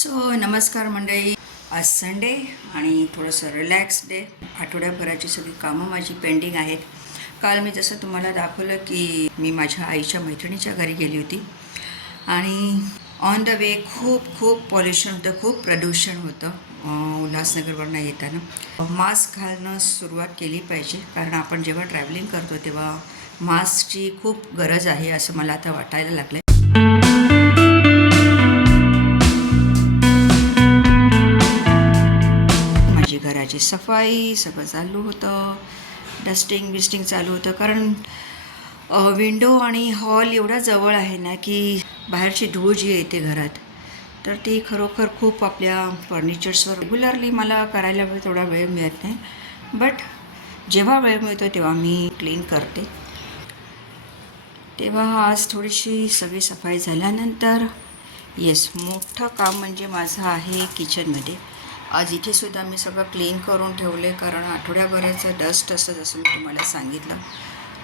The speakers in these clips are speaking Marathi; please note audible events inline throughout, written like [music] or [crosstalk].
सो नमस्कार मंडळी. आज संडे आणि थोडंसं रिलॅक्स डे आठवड्याभराची सगळी कामं माझी पेंडिंग आहेत. काल मी जसं तुम्हाला दाखवलं की मी माझ्या आईच्या मैत्रिणीच्या घरी गेली होती. आणि ऑन द वे खूप खूप पॉल्युशन होतं खूप प्रदूषण होतं. उल्हासनगरवरनं येताना. मास्क घालणं सुरुवात केली पाहिजे. कारण आपण जेव्हा ट्रॅव्हलिंग करतो तेव्हा मास्कची खूप गरज आहे असं मला आता वाटायला लागलं घराची सफाई सगळं चालू होतं. डस्टिंग बिस्टिंग चालू होतं. कारण विंडो आणि हॉल एवढा जवळ आहे ना की बाहेरची धूळ जी येते घरात तर ती खरोखर खूप आपल्या फर्निचर्सवर रेग्युलरली मला करायला वेळ थोडा वेळ मिळत नाही. बट जेव्हा वेळ मिळतो तेव्हा मी क्लीन करते. तेव्हा आज थोडीशी सगळी सफाई झाल्यानंतर येस मोठं काम म्हणजे माझं आहे किचनमध्ये आज इथे सुद्धा मी सगळं क्लीन करून ठेवले कारण आठवड्याभराचं डस्ट असं जसं मी तुम्हाला सांगितलं.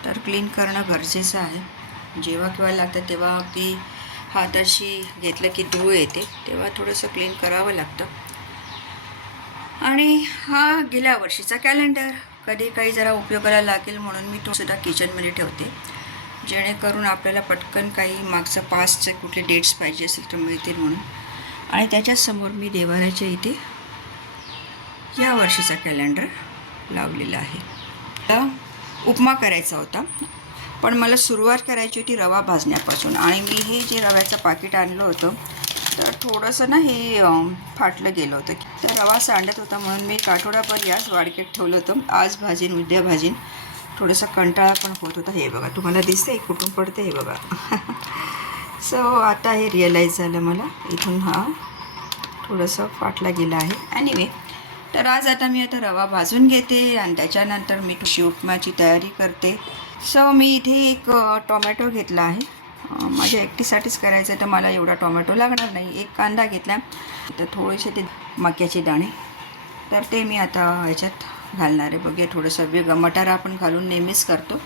तर क्लीन करणं गरजेचं आहे. जेव्हा किंवा लागतं तेव्हा ती हाताशी घेतलं की धूळ येते तेव्हा थोडंसं क्लीन करावं लागतं. आणि हा गेल्या वर्षीचा कॅलेंडर कधी काही जरा उपयोगाला लागेल म्हणून मी तो सुद्धा किचनमध्ये ठेवते. जेणेकरून आपल्याला पटकन काही मागचं पास्टचे कुठले डेट्स पाहिजे असेल तर मिळतील म्हणून. आणि त्याच्यासमोर मी देवालयाच्या इथे या वर्षीचा कॅलेंडर लावलेला आहे. तर उपमा करायचा होता पण मला सुरुवात करायची होती रवा भाजण्यापासून. आणि मी हे जे रव्याचं पाकिट आणलं होतं तर थोडंसं ना हे फाटलं गेलं होतं. तर रवा सांडत होता म्हणून मी एक आठवडाभर याच वाडकेत ठेवलं होतं. आज भाजीन उद्या भाजीन. थोडंसं कंटाळा पण होत होता. हे बघा तुम्हाला दिसतंय कुठून पडतं हे बघा. [laughs] सो आता हे रिअलाईज झालं मला. इथून हा थोडंसं फाटला गेला आहे. ॲनिवे तर आज आता मी आता रवा भाजून घेते आणि त्याच्यानंतर मी तुशी उपमाची तयारी करते. सो मी इथे एक टोमॅटो घेतला आहे. माझ्या एकटीसाठीच करायचं आहे तर मला एवढा टोमॅटो लागणार नाही. एक कांदा घेतला. तर थोडेसे ते मक्याचे दाणे. तर ते मी आता ह्याच्यात घालणार आहे. बघूया थोडंसं वेगळं. मटार आपण घालून नेहमीच करतो.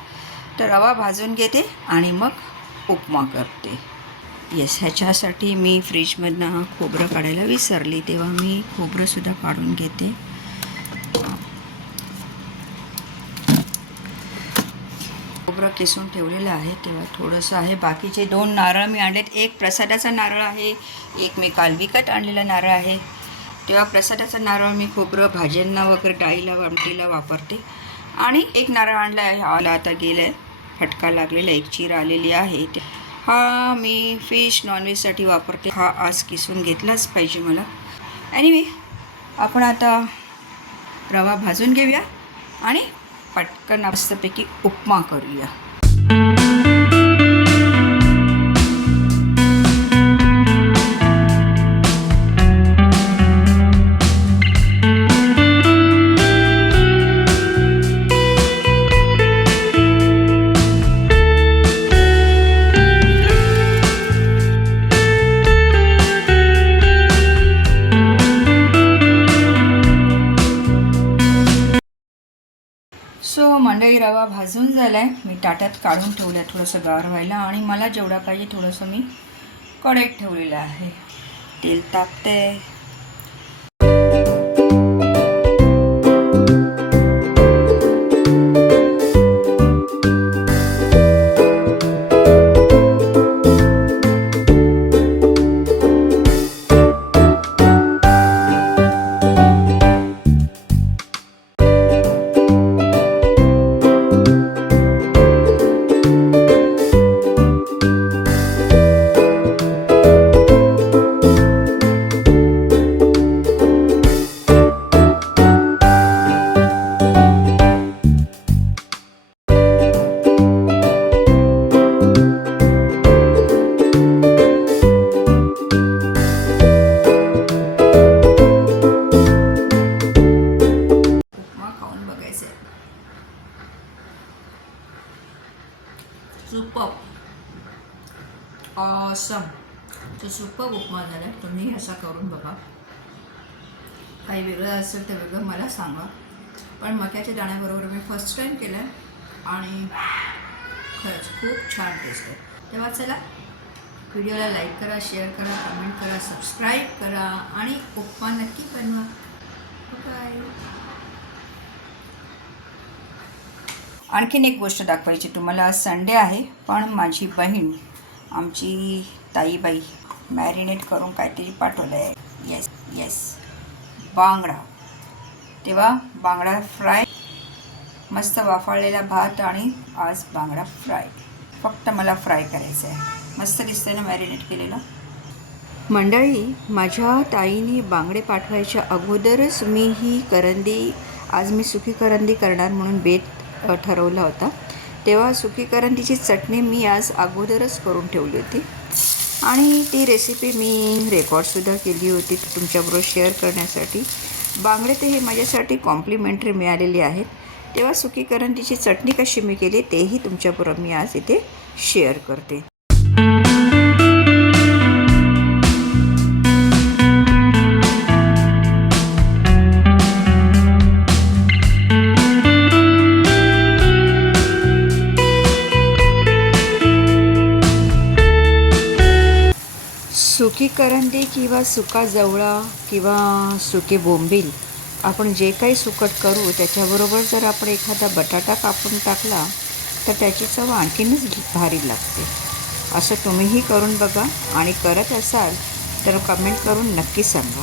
तर रवा भाजून घेते आणि मग उपमा करते. येस ह्याच्यासाठी मी फ्रीजमधनं खोबरं काढायला विसरली. तेव्हा मी खोबरंसुद्धा काढून घेते. खोबरं किसून ठेवलेलं आहे. तेव्हा थोडंसं आहे. बाकीचे दोन नारळ मी आणलेत. एक प्रसादाचा नारळ आहे. एक मी काल विकत आणलेला नारळ आहे. तेव्हा प्रसादाचा नारळ मी खोबरं भाज्यांना वगैरे डाळीला आमटीला वापरते. आणि एक नारळ आणला आहे. आला आता गेलं आहे फटका लागलेला एक चीर आलेली आहे. ते हा मी फिश नॉनव्हेजसाठी वापरते. हा आज किसून घेतलाच पाहिजे मला. ॲनिवे आपण आता रवा भाजून घेऊया आणि पटकन मस्तपैकी उपमा करूया. सो रवा भाजून झाला आहे मी ताटात काढून ठेवलं आहे थोडंसं गार व्हायला आणि मला जेवढा पाहिजे थोडंसं मी कढईत ठेवलेलं आहे. तेल तापते सुपर ऑसम तो सुपर उपमा झाला. तुम्ही असा करून बघा. काही वेगळं असेल तर वेगळं मला सांगा. पण मक्याच्या दाण्याबरोबर मी फर्स्ट टाईम केलं आहे आणि खरंच खूप छान टेस्ट आहे. तेव्हा चला व्हिडिओला लाईक करा शेअर करा कमेंट करा सबस्क्राईब करा आणि उपमा नक्की बनवा. बाय आणखीन एक गोष्ट दाखवायची. तुम्हाला आज संडे आहे पण माझी बहीण आमची ताईबाई मॅरिनेट करून काहीतरी पाठवलं आहे येस येस बांगडा. तेव्हा बांगडा फ्राय मस्त वाफाळलेला भात आणि आज बांगडा फ्राय फक्त मला फ्राय करायचं आहे मस्त दिसतंय ना मॅरिनेट केलेलं? मंडळी माझ्या ताईने बांगडे पाठवायच्या अगोदरच मी ही करंदी आज मी सुखी करंदी करणार म्हणून बेत ठरवला होता. तेव्हा सुकी करंदीची चटणी मी आज अगोदरच करून ठेवली होती. आणि ती रेसिपी मी रेकॉर्डसुद्धा केली होती तुमच्याबरोबर शेअर करण्यासाठी. बांगडे ते हे माझ्यासाठी कॉम्प्लिमेंटरी मिळालेले आहेत. तेव्हा सुकी करंदीची चटणी कशी मी केली तेही तुमच्याबरोबर मी आज इथे शेअर करते. भेंडी किंवा सुका जवळा किंवा सुके बोंबील आपण जे काही सुकट करू त्याच्याबरोबर जर आपण एखादा बटाटा कापून टाकला तर त्याची चव आणखीनच भारी लागते. असं तुम्हीही करून बघा आणि करत असाल तर कमेंट करून नक्की सांगा.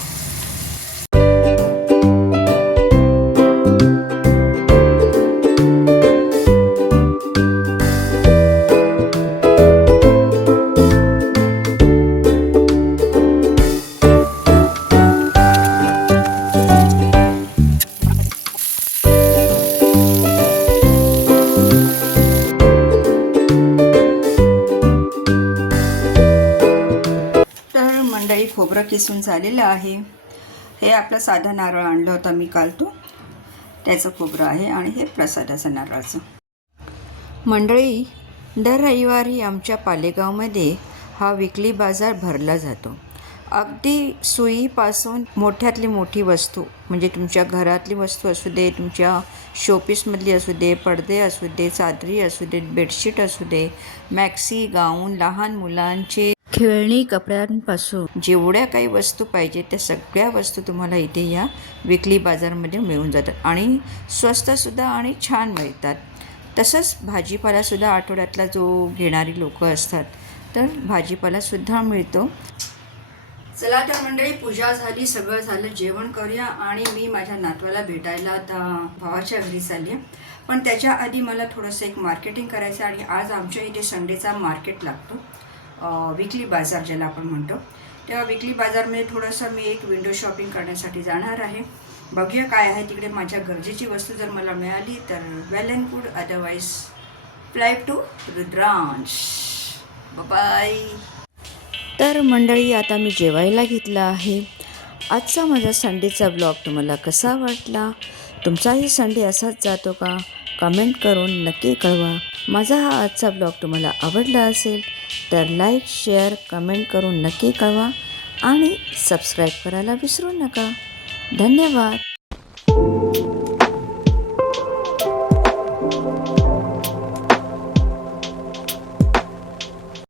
किसून झालेलं आहे. हे आपलं साधं नारळ आणलं होतं मी काल तो. त्याचं खोबरं आहे आणि हे प्रसादाचं नारळाचं. मंडळी दर रविवारी आमच्या पालेगावमध्ये हा विकली बाजार भरला जातो. अगदी सुईपासून मोठ्यातली मोठी वस्तू म्हणजे तुमच्या घरातली वस्तू असू दे तुमच्या शोपीसमधली असू दे पडदे असू दे चादरी असू दे बेडशीट असू दे मॅक्सी गाऊन लहान मुलांचे खेळणी कपड्यांपासून. जेवढ्या काही वस्तू पाहिजे त्या सगळ्या वस्तू तुम्हाला इथे या विकली बाजारमध्ये मिळून जातात आणि स्वस्तसुद्धा आणि छान मिळतात. तसंच भाजीपालासुद्धा आठवड्यातला जो घेणारी लोक असतात तर भाजीपालासुद्धा मिळतो. चला तर मंडळी पूजा झाली सगळं झालं जेवण करूया आणि मी माझ्या नातवाला भेटायला आता भावाच्या घरी चालली पण त्याच्या आधी मला थोडंसं एक मार्केटिंग करायचं आणि आज आमच्या इथे संडेचा मार्केट लागतो. विकली बाजार ज्याला आपण म्हणतो. तेव्हा विकली बाजारमध्ये थोडंसं मी एक विंडो शॉपिंग करण्यासाठी जाणार आहे. बघूया काय आहे तिकडे. माझ्या गरजेची वस्तू जर मला मिळाली तर well and good otherwise fly to Rudransh bye तर मंडळी आता मी जेवायला घेतला आहे. आजचा माझा संडेचा ब्लॉग तुम्हाला कसा वाटला? तुमचाही संडे असाच जातो का? कमेंट करून नक्की कळवा. माझा हा आजचा ब्लॉग तुम्हाला आवडला असेल तर लाईक शेअर कमेंट करून नक्की कळवा आणि सबस्क्राईब करायला विसरू नका. धन्यवाद.